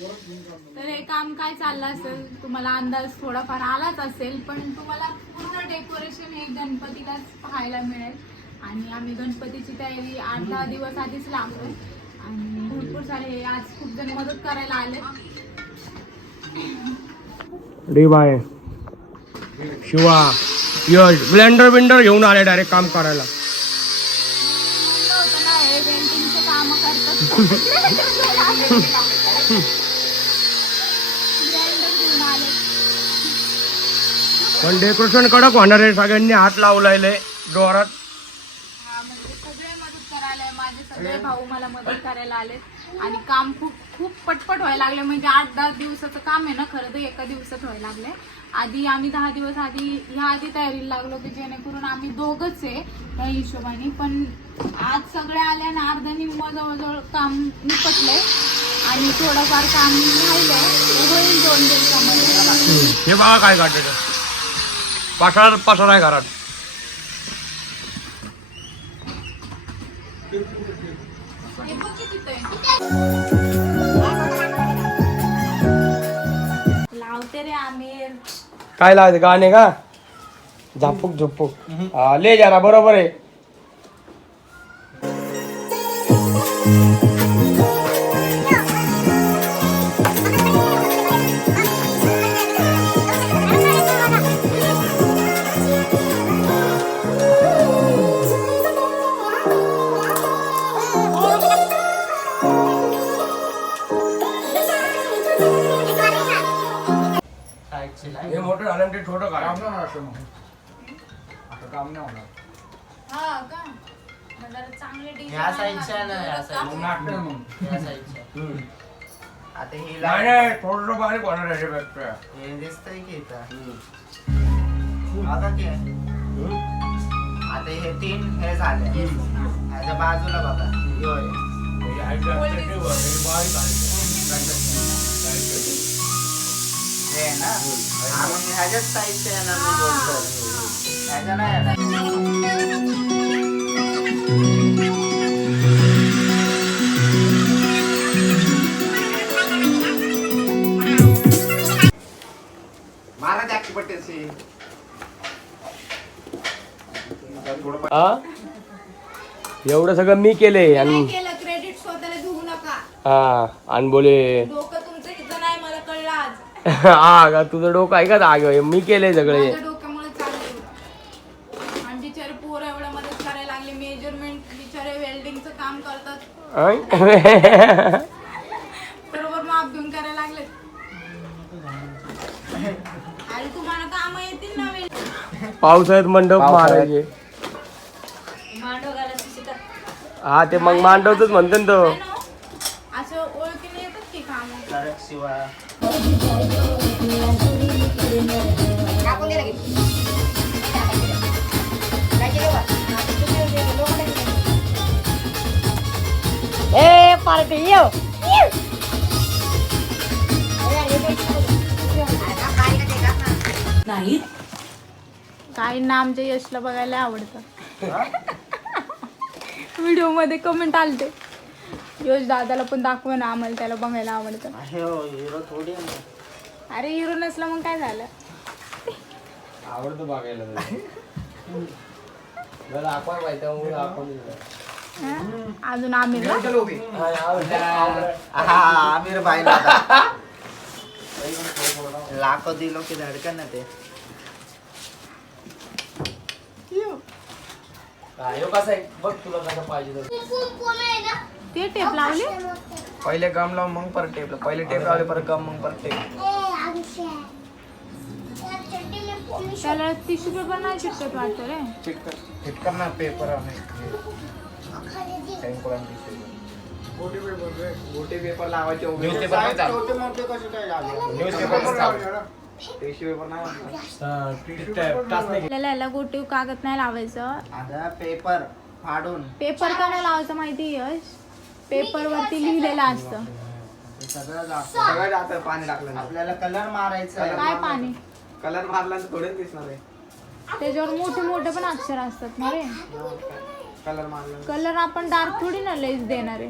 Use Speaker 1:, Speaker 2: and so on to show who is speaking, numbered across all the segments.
Speaker 1: तर हे काम काय चाललं असेल? तुम्हाला अंदाज थोडाफार आलाच असेल पण तुम्हाला पूर्ण डेकोरेशन हे गणपतीलाच पाहायला मिळेल. आणि आम्ही गणपतीची तयारी आठ दहा दिवस आधीच लावतोय आणि भरपूर सारे आज खूप जण मदत करायला आले.
Speaker 2: डी बाय. शिवा यश ब्लेंडर बिंडर घेऊन आले डायरेक्ट काम करायला.
Speaker 1: काम करतात.
Speaker 2: पण डेकोरेशन कडक होणार आहे. सगळ्यांनी हात लावलाय जोरात.
Speaker 1: हा म्हणजे सगळे मदत करायला माझे सगळे भाऊ मला मदत करायला आले आणि काम खूप खूप पटपट व्हायला लागले. म्हणजे आठ दहा दिवसाचं काम आहे ना खरं तर एका दिवसात व्हायला लागले. आधी आम्ही दहा दिवस आधी ह्या आधी तयारीला लागलो की जेणेकरून आम्ही दोघच आहे त्या हिशोबाने. पण आज सगळे आले ना अर्धा निम्म जवळजवळ काम निपटलंय आणि थोडंफार काम राहिलंय. ते होईल दोन दिवसामध्ये.
Speaker 2: हे बघा काय काढते पसार पसार आहे घरात
Speaker 1: हे बघ किती ते. लावते रे आमिर
Speaker 2: काय लावते गाणे का झापूक झुपूक हा ले जरा बरोबर आहे
Speaker 3: आता हे
Speaker 2: नाही नाही थोडस बारीक होणार आहे त्याच्यापेक्षा.
Speaker 3: हे दिसतंय की इथं? आता की? आता हे तीन हे झाले. ह्याच्या बाजूला बघा. यो.
Speaker 2: म्हणजे हे आहे.
Speaker 3: हे आहे ना? हा, मग ह्याच्याच साईडचे आहे ना मी बोलतो ह्याच्या नाही आहे ना
Speaker 2: हा? एवढं सगळं मी केले आणि
Speaker 1: नाही केलं क्रेडिट स्वतःला घेऊ नका.
Speaker 2: हा आणि बोले
Speaker 1: डोकं तुमचं इथं नाही मला कळलं आज.
Speaker 2: हा का तुझं डोकं आहे का आग मी केले सगळे
Speaker 1: माझ्या डोक्यामुळे चाललं एवढं आणि बिचारे पोरं एवढं मदत करायला लागले. मेजरमेंट बिचारे वेल्डिंगचं काम करतात.
Speaker 2: अं?
Speaker 1: बरोबर माप घेऊन करायला लागले आणि तुम्हाला काम येतील ना वेल्डिंग
Speaker 2: पावसाळ्यात मंडप मारायचे. हा ते मग मांडवतच म्हणतो ना तो.
Speaker 1: असं ओळखीने येतात की काम
Speaker 3: सरक शिवा
Speaker 1: काही ना आमच्या यशला बघायला आवडतं. व्हिडिओमध्ये कमेंट आलते. यश दादाला पण दाखव ना आम्हाला त्याला बघायला आवडतं.
Speaker 3: हो हिरो थोडी आहे ना.
Speaker 1: अरे हिरो नसला मग काय झालं?
Speaker 2: आवडतं बघायला आपण माहिती आपण
Speaker 1: हं? अजून आम्ही ना?
Speaker 3: हा आमिर. आता. लाखो दिलो की धडकन ना ते.
Speaker 2: कसं आहे? बघ तुला कसं पाहिजे
Speaker 1: ते टेप लावली?
Speaker 3: पहिले गम लावून मग परत टेप लाव. पहिले टेप लावले परत गम मग परत टेप
Speaker 1: त्याला टिश्यू पेपर नाही चिटकत वाटतं रे.
Speaker 3: चिटकन ना पेपर
Speaker 4: गोटे पेपर लावायचे
Speaker 3: न्यूजपेपर
Speaker 1: आपल्याला याला गोटीव कागद नाही लावायचं.
Speaker 3: आता पेपर फाडून.
Speaker 1: पेपर का नाही लावायचं माहिती यश? पेपर वरती लिहिलेलं असतं.
Speaker 3: सगळं.
Speaker 4: सगळं जातं पाणी टाकलं
Speaker 3: आपल्याला कलर मारायचा आहे.
Speaker 1: काय पाणी?
Speaker 4: कलर मारला तर थोडेच दिसणार आहे.
Speaker 1: त्याच्यावर मोठे मोठे पण अक्षर असतात ना रे.
Speaker 4: कलर मारला
Speaker 1: कलर आपण डार्क थोडी ना लईच देणार आहे.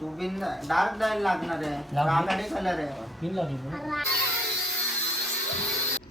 Speaker 3: तू बिन डार्क द्यायला लागणार आहे. राखाडी कलर आहे.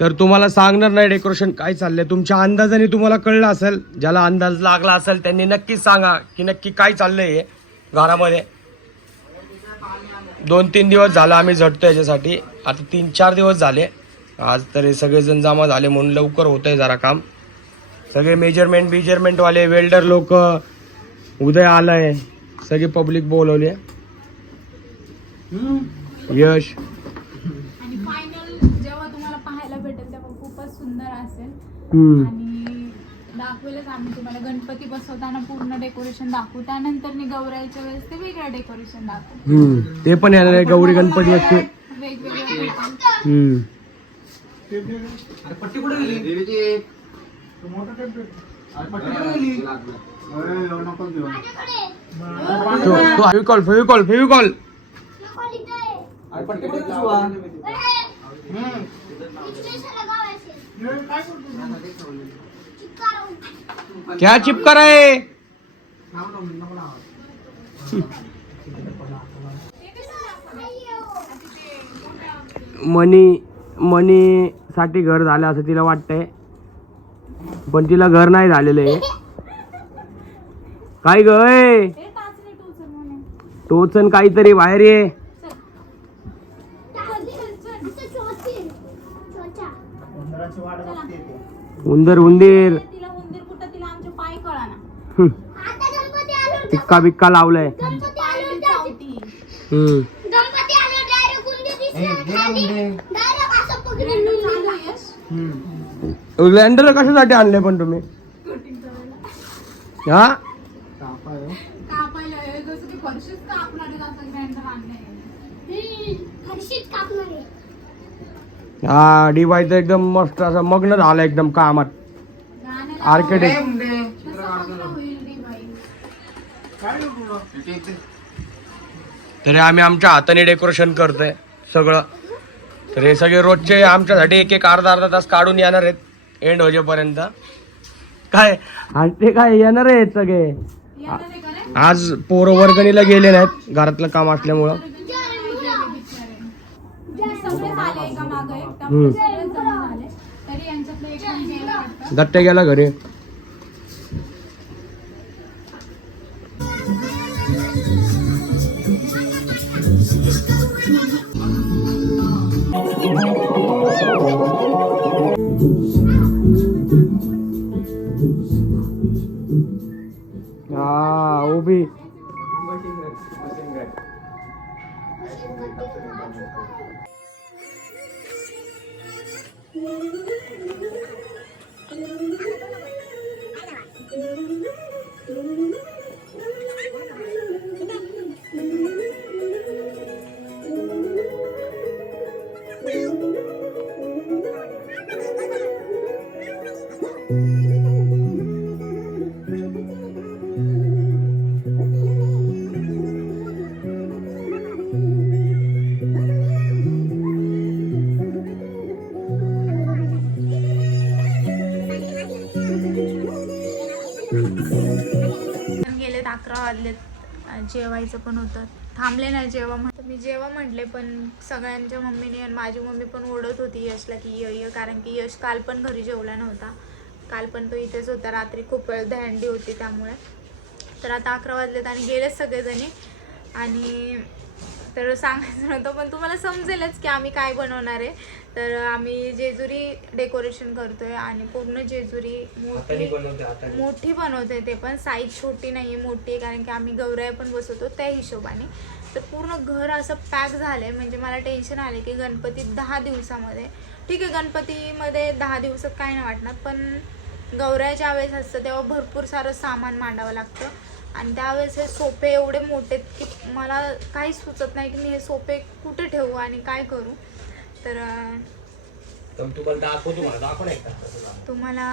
Speaker 2: तर तुम्हाला सांगणार नाही डेकोरेशन काय चाललंय. तुमच्या अंदाजाने तुम्हाला कळलं असेल ज्याला अंदाज लागला असेल त्यांनी नक्कीच सांगा की नक्की काय चाललंय हे घरामध्ये. दोन तीन दिवस झाला आम्ही झटतो याच्यासाठी. आता तीन चार दिवस झाले. आज तरी सगळेजण जमा झाले म्हणून लवकर होत आहे जरा काम. सगळे मेजरमेंट बिजरमेंटवाले वेल्डर लोक उदय आलाय. सगळी पब्लिक बोलवली यश
Speaker 1: आणि फायनल जेव्हा तुम्हाला पाहायला भेटेल तेव्हा खूपच सुंदर असेल
Speaker 2: हम्म.
Speaker 1: आणि दाखवेलच आम्ही तुम्हाला. गणपती बसवताना पूर्ण डेकोरेशन दाखवू. त्यानंतर मी गौराईच्या वेळेस ते वेगळं डेकोरेशन दाखवू.
Speaker 2: हम्म. ते पण येणार आहे गौरी गणपती असते
Speaker 1: वेगवेगळं.
Speaker 2: हम्म. तो तो फेविकॉल फेविकॉल फेविकॉल क्या चिपका आहे मनी मनी साठी घर झालं असं तिला वाटतंय. पण तिला घर नाही झालेलं आहे. काय ग
Speaker 1: हे टोचन
Speaker 2: टोचन काहीतरी बाहेर ये. उंदर उंदीर.
Speaker 1: तिला उंदीर कुठं तिला आमचे पाय कळाना.
Speaker 2: हम्म. टिक्का बिक्का लावलाय.
Speaker 1: चावती
Speaker 2: हम्म.
Speaker 1: चालू.
Speaker 2: लँडर कशासाठी आणले पण तुम्ही? हा?
Speaker 1: कापायला. हे जसं की फरशीच कापणार आहे असं ग्राइंडर आणलंय
Speaker 2: हा डिवाय तर एकदम मस्त असं मग्न झालं एकदम कामात. आर्किटेक्ट तरी आम्ही आमच्या हाताने डेकोरेशन करतोय सगळं. तर हे सगळे रोजचे आमच्यासाठी एक एक अर्धा अर्धा तास काढून येणार आहेत एंड होजेपर्यंत. काय? आज ते काय येणार आहेत सगळे? आज पोरं वर्गणीला गेले नाहीत घरातलं काम असल्यामुळं
Speaker 1: सगळे झाले एका मागं एक
Speaker 2: हम्म.
Speaker 1: त्यामुळे सगळेच जमा झाले तरी यांच्यातलं एक पण गेलं वाटतं
Speaker 2: गेला घरी. हा उभी.
Speaker 1: Thank you. जेवायचं पण होतं. थांबले नाही जेव्हा म्हण मी जेव्हा म्हटले पण सगळ्यांच्या मम्मीने आणि माझी मम्मी पण ओढत होती यशला की य य कारण की यश काल पण घरी जेवला नव्हता. काल पण तो इथेच होता. रात्री खूप वेळ दहंडी होती त्यामुळे. तर आता अकरा वाजलेत आणि गेलेच सगळेजणी. आणि तर सांगायचं नव्हतं पण तुम्हाला समजेलच की आम्ही काय बनवणार आहे. तर आम्ही जेजुरी डेकोरेशन करतोय आणि पूर्ण जेजुरी मोठी मोठी बनवते ते पण. साईज छोटी नाही आहे मोठी आहे कारण की आम्ही गौराया पण बसवतो त्या हिशोबाने. तर पूर्ण घर असं पॅक झालं आहे म्हणजे मला टेन्शन आले की गणपती दहा दिवसामध्ये. ठीक आहे गणपतीमध्ये दहा दिवसात काय नाही वाटणार पण गौराया वेळेस असतं तेव्हा भरपूर सारं सामान मांडावं लागतं. आणि त्यावेळेस हे सोपे एवढे मोठे आहेत की मला काहीच सुचत नाही की मी हे सोपे कुठे ठेवू आणि काय करू. तर
Speaker 2: तुम्हाला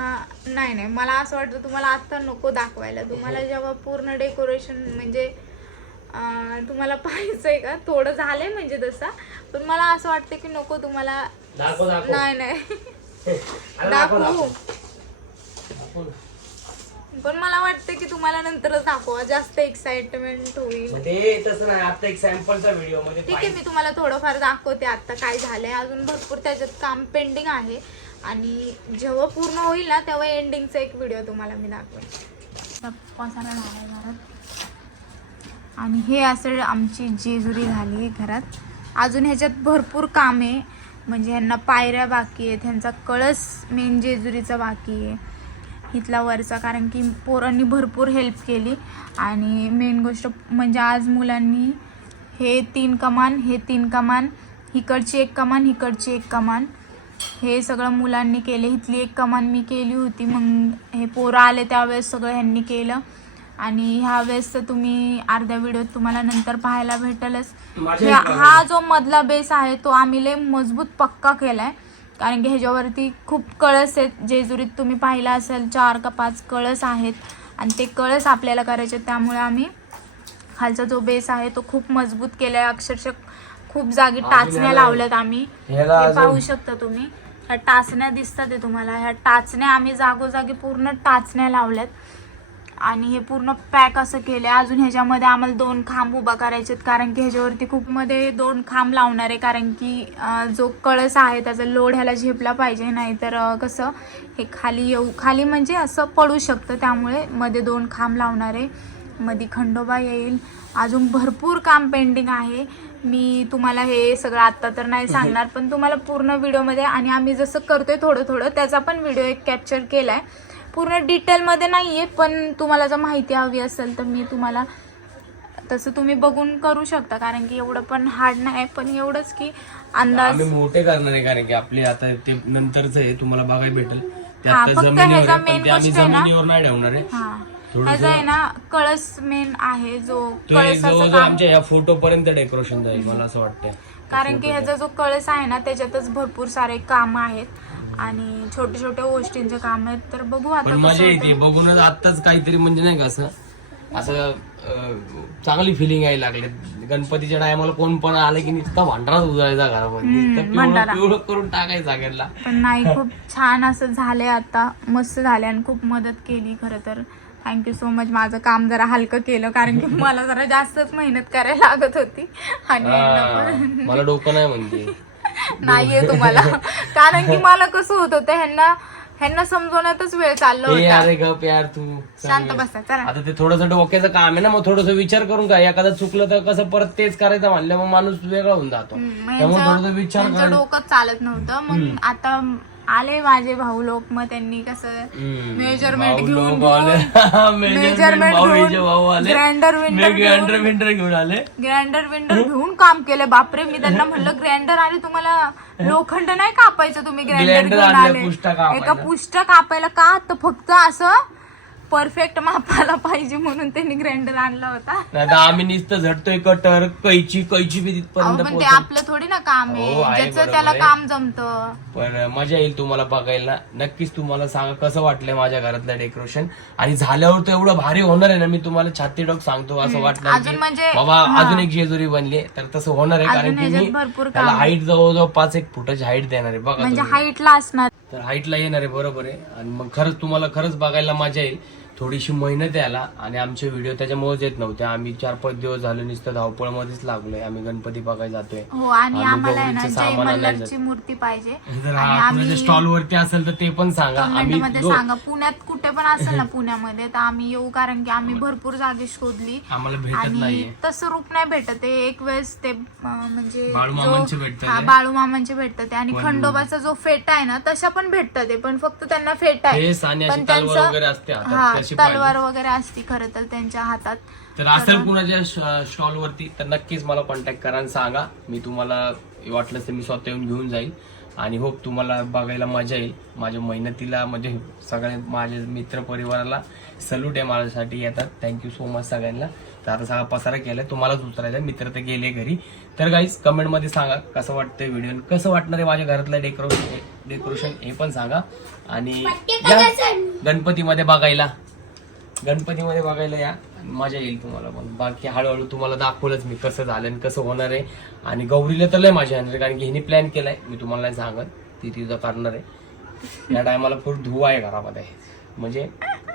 Speaker 2: नाही
Speaker 1: नाही नाही मला असं वाटतं तुम्हाला आत्ता नको दाखवायला. तुम्हाला जेव्हा पूर्ण डेकोरेशन म्हणजे तुम्हाला पाहायचं आहे का? थोडं झालंय म्हणजे तसा पण मला असं वाटतं की नको तुम्हाला. नाही नाही.
Speaker 2: दाखव.
Speaker 1: पण मला वाटतं की तुम्हाला नंतरच दाखवा. जास्त एक्साइटमेंट होईल.
Speaker 2: ते तसं नाही आता एक सॅम्पलचा व्हिडिओमध्ये
Speaker 1: ठीक आहे मी तुम्हाला थोडंफार दाखवते आता काय झालंय. अजून भरपूर त्याच्यात काम पेंडिंग आहे. आणि जेव्हा पूर्ण होईल ना तेव्हा एंडिंगचा एक व्हिडिओ तुम्हाला मी दाखवेन. पसारा झालाय घरात आणि हे असं आमची जेजुरी झाली आहे घरात. अजून ह्याच्यात भरपूर काम आहे. म्हणजे ह्यांना पायऱ्या बाकी आहेत ह्यांचा कळस मेन जेजुरीचा बाकी आहे. इथला वरचा कारण की पोरांनी भरपूर हेल्प केली. आणि मेन गोष्ट म्हणजे आज मुलांनी हे तीन कमान हे तीन कमान इकडची एक कमान इकडची एक कमान. हे सगळं मुलांनी केले. इथली एक कमान मी केली होती. मग हे पोरं आले त्यावेळेस सगळं ह्यांनी केलं. आणि ह्या वेळेस तर तुम्ही अर्ध्या व्हिडिओत तुम्हाला नंतर पाहायला भेटेलच. हा जो मधला बेस आहे तो आम्ही लय मजबूत पक्का केलाय. कारण की ह्याच्यावरती खूप कळस आहेत. जेजुरीत तुम्ही पाहिला असेल चार का पाच कळस आहेत आणि ते कळस आपल्याला करायचे. त्यामुळे आम्ही खालचा जो बेस आहे तो खूप मजबूत केलाय. अक्षरशः खूप जागी टाचण्या लावल्यात आम्ही. हे पाहू शकता तुम्ही. ह्या टाचण्या दिसतात आहे तुम्हाला. ह्या टाचण्या आम्ही जागोजागी पूर्ण टाचण्या लावल्यात. आणि हे पूर्ण पॅक असं केलं आहे अजून ह्याच्यामध्ये आम्हाला दोन खांब उभा करायचे आहेत कारण की ह्याच्यावरती खूप मध्ये दोन खांब लावणार आहे कारण की जो कळस आहे त्याचा लोड ह्याला झेपला पाहिजे नाहीतर अं, कसं हे खाली येऊ खाली म्हणजे असं पडू शकतं त्यामुळे मध्ये दोन खांब लावणार आहे. मध्ये खंडोबा येईल. अजून भरपूर काम पेंडिंग आहे. मी तुम्हाला हे सगळं आत्ता तर नाही सांगणार पण तुम्हाला पूर्ण व्हिडिओमध्ये आणि आम्ही जसं करतोय थोडं थोडं त्याचा पण व्हिडिओ एक कॅप्चर केला आहे पूर्ण डिटेलमध्ये नाही आहे पण तुम्हाला जर माहिती हवी असेल तर मी तुम्हाला तसं तुम्ही बघून करू शकता. कारण की एवढं पण हार्ड नाही पण एवढंच की अंदाज
Speaker 2: आम्ही मोठे करणार आहे कारण की आपले आता ते नंतरच आहे तुम्हाला बघायला भेटेल. ते
Speaker 1: हा,
Speaker 2: आता
Speaker 1: फक्त
Speaker 2: जमिनीवर
Speaker 1: ह्याचा
Speaker 2: आहे, पण
Speaker 1: main
Speaker 2: ते आम्ही
Speaker 1: गोष्ट आहे ना-
Speaker 2: जमिनीवर नाही ठेवणार आहे.
Speaker 1: हा.
Speaker 2: थोडंसं-
Speaker 1: ह्याचा आहे ना कळस मेन आहे जो
Speaker 2: तो एक
Speaker 1: कळसाचं
Speaker 2: जवळजवळ
Speaker 1: काम
Speaker 2: आमच्या ह्या फोटो पर्यंत डेकोरेशन जाईल मला असं वाटतंय.
Speaker 1: कारण की ह्याचा जो कळस आहे ना त्याच्यातच भरपूर सारे काम आहेत. आणि छोटे छोटे गोष्टींचे काम आहेत तर बघू आता कसं
Speaker 2: मजा येते. बघूनच आत्ताच काहीतरी म्हणजे नाही का असं असं अं, चांगली फिलिंग यायला लागले. गणपतीच्या टायमाला कोण पण आलं की नुसता भांडाराच उजाळायचा घरामध्ये. नुसतं पिवळं
Speaker 1: भांडारा.
Speaker 2: पिवळं करून टाकायचं सगळ्यांना
Speaker 1: पण नाही खूप छान असं झालंय आता. मस्त झालंय आणि खूप मदत केली खरं तर. थँक्यू सो मच माझं काम जरा हलकं केलं कारण की मला जरा जास्तच मेहनत करायला लागत होती. आणि
Speaker 2: मला डोकं नाही म्हणते.
Speaker 1: नाहीये तुम्हाला. कारण की मला कसं होत होतं ह्यांना ह्यांना समजवण्यातच वेळ चालला होता.
Speaker 2: अरे गप यार तू.
Speaker 1: शांत बसा चला.
Speaker 2: आता ते थोडस डोक्याचं काम आहे ना मग थोडस विचार करून काय? एखादं चुकलं तर कसं परत तेच करायचं म्हणलं मग माणूस वेगळा होऊन जातो.
Speaker 1: हम्म,
Speaker 2: त्यामुळे
Speaker 1: यांचं-
Speaker 2: थोडस विचार
Speaker 1: यांचं
Speaker 2: कर
Speaker 1: डोकं चालत नव्हतं. मग आता आले माझे भाऊ लोक मग त्यांनी कसं. मेजरमेंट घेऊन
Speaker 2: आले.
Speaker 1: मेजरमेंट घेऊन
Speaker 2: आले
Speaker 1: ग्राइंडर विंडर
Speaker 2: ग्राइंडर विंडर घेऊन आले
Speaker 1: ग्राइंडर विंडर घेऊन काम केलं बापरे मी त्यांना म्हणलं ग्राइंडर आणि तुम्हाला लोखंड नाही कापायचं तुम्ही ग्राइंडर घेऊन आले. एका पुष्ट कापायला का तर फक्त असं परफेक्ट मापाला पाहिजे म्हणून त्यांनी ग्राइंडर आणला होता
Speaker 2: नाही तर आम्ही नुसतं झटतोय कटर कैची कैची बी
Speaker 1: अहो
Speaker 2: तिथपर्यंत
Speaker 1: पण ते. आपलं थोडी ना काम
Speaker 2: हो,
Speaker 1: आहे
Speaker 2: आहे,
Speaker 1: ज्याचं
Speaker 2: बरोबर
Speaker 1: त्याला
Speaker 2: आहे.
Speaker 1: काम जमतं
Speaker 2: पण मजा येईल तुम्हाला बघायला नक्कीच तुम्हाला सांगा कसं वाटलंय माझ्या घरातलं डेकोरेशन आणि झाल्यावर तर एवढं भारी होणार आहे ना मी तुम्हाला छाती डोक सांगतो असं वाटणार
Speaker 1: अजून
Speaker 2: की
Speaker 1: म्हणजे-
Speaker 2: बाबा
Speaker 1: हा.
Speaker 2: अजून एक जेजुरी बनली तर तसं होणार आहे कारण
Speaker 1: अजून
Speaker 2: की
Speaker 1: ह्याच्यात
Speaker 2: मी
Speaker 1: भरपूर
Speaker 2: त्याला
Speaker 1: काम आहे.
Speaker 2: हाईट जवळजवळ पाच एक फुटाची हाईट देणार आहे बघा
Speaker 1: म्हणजे
Speaker 2: तुम्ही.
Speaker 1: हाईटला असणार
Speaker 2: तर हाईटला येणार आहे बरोबर आहे आणि मग खरंच तुम्हाला खरंच बघायला मजा येईल थोडीशी मेहनत याला आणि आमचे व्हिडिओ त्याच्यामुळेच येत नव्हते. आम्ही चार पाच दिवस झाले नुसतं धावपळमध्येच लागलोय. आम्ही गणपती बघायला जातोय.
Speaker 1: हो आणि
Speaker 2: आम्ही
Speaker 1: आम्हाला आहे ना
Speaker 2: गौरीचं
Speaker 1: जय
Speaker 2: सामान आणायला
Speaker 1: मल्हारची मूर्ती पाहिजे.
Speaker 2: जर
Speaker 1: आणि आम्ही
Speaker 2: स्टॉल वरती असेल तर ते पण सांगा. आम्ही दो-
Speaker 1: सांगा. पुण्यात कुठे पण असेल ना पुण्यामध्ये तर आम्ही येऊ. कारण की आम्ही भरपूर जागी शोधली.
Speaker 2: आम्हाला भेटत
Speaker 1: आणि
Speaker 2: नाहीये.
Speaker 1: तसं रूप नाही भेटत ते एक वेळेस ते अं, म्हणजे
Speaker 2: बाळूमामांचे भेटतात ते.
Speaker 1: बाळूमामांचे भेटतात ते आणि
Speaker 2: पण-
Speaker 1: खंडोबाचा जो फेटा आहे ना तशा पण भेटतात ते पण फक्त त्यांना फेटा आहे.
Speaker 2: फेस आणि अशी
Speaker 1: पण
Speaker 2: तलवार
Speaker 1: त्यांचं-
Speaker 2: वगैरे असते हातात,
Speaker 1: हा तलवार वगैरे असती खरं तर त्यांच्या हातात.
Speaker 2: तर असेल कुणाच्या स्टॉल वरती तर नक्कीच मला कॉन्टॅक्ट करा आणि सांगा. मी तुम्हाला वाटलं तर मी स्वतः येऊन घेऊन जाईल. आणि होप तुम्हाला बघायला मजा येईल. माझ्या मेहनतीला म्हणजे सगळ्या माझ्या मित्र परिवाराला सल्यूट आहे माझ्यासाठी येतात. थँक्यू सो मच सगळ्यांना. तर आता सगळा पसारा केलाय. तुम्हालाच उतरायचा मित्र तर गेले घरी. तर गाईज कमेंटमध्ये सांगा कसं वाटतंय व्हिडिओ कसं वाटणार आहे माझ्या घरातलं डेकोरेशन डेकोरेशन हे पण सांगा. आणि गणपतीमध्ये बघायला. गणपतीमध्ये बघायला या. मजा येईल तुम्हाला पण. बाकी हळूहळू तुम्हाला दाखवलंच मी कसं झालं आणि कसं होणार आहे. आणि गौरीला तर लय मजा येणार कारण की हिने प्लॅन केलाय. मी तुम्हाला नाही सांगत. ती तिथं करणार आहे. या टायमाला फुल धुवा आहे घरामध्ये. म्हणजे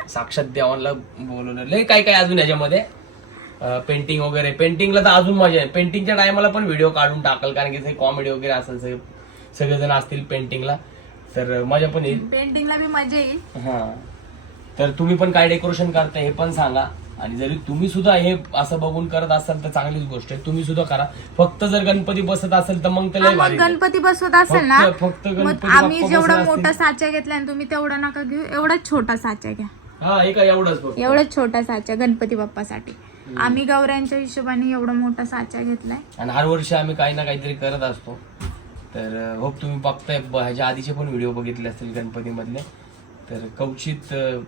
Speaker 2: साक्षात देवांना बोलवलं. लय काय काय अजून याच्यामध्ये? पेंटिंग वगैरे. पेंटिंगला तर अजून मजा आहे. पेंटिंगच्या टायमाला पण व्हिडिओ काढून टाकल कारण की कॉमेडी वगैरे असेल सगळे सगळेजण असतील पेंटिंगला तर मजा पण येईल.
Speaker 1: पेंटिंगला बी मजा येईल.
Speaker 2: हा. तर तुम्ही पण काय डेकोरेशन करताय हे पण सांगा. आणि जरी तुम्ही सुद्धा हे असं बघून करत असाल तर चांगलीच गोष्ट आहे. तुम्ही सुद्धा करा. फक्त जर गणपती बसत असेल तर मग
Speaker 1: हा,
Speaker 2: आहे.
Speaker 1: गणपती बसवत असेल ना
Speaker 2: फक्त- फक्त
Speaker 1: मग
Speaker 2: गणपती
Speaker 1: आम्ही
Speaker 2: बाप्पा
Speaker 1: जेवढा मोठा. साचा घेतलाय तुम्ही तेवढा नका घेऊ एवढाच छोटा साचा घ्या.
Speaker 2: हा एका एवढंच फक्त.
Speaker 1: एवढाच छोटा साचा गणपती बाप्पासाठी. आम्ही गौऱ्यांच्या हिशोबाने एवढा मोठा साचा घेतलाय.
Speaker 2: आणि हर वर्षी आम्ही काही ना काहीतरी करत असतो. तर होप तुम्ही बघताय. ब- ह्याच्या आधीचे पण व्हिडिओ बघितले असतील गणपतीमधले. तर कवचित अं,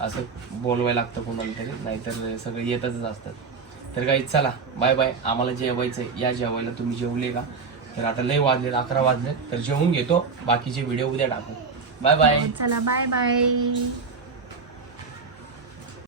Speaker 2: असं बोलवायला लागतं कोणाला तरी नाहीतर सगळे येतच असतात. तर काही चला बाय बाय आम्हाला जेवायचं या जेवायला तुम्ही जेवले का? तर आता लय वाजलेत अकरा वाजलेत. तर जेवून घेतो. बाकीचे व्हिडिओ उद्या टाकू. बाय बाय हो,
Speaker 1: चला बाय बाय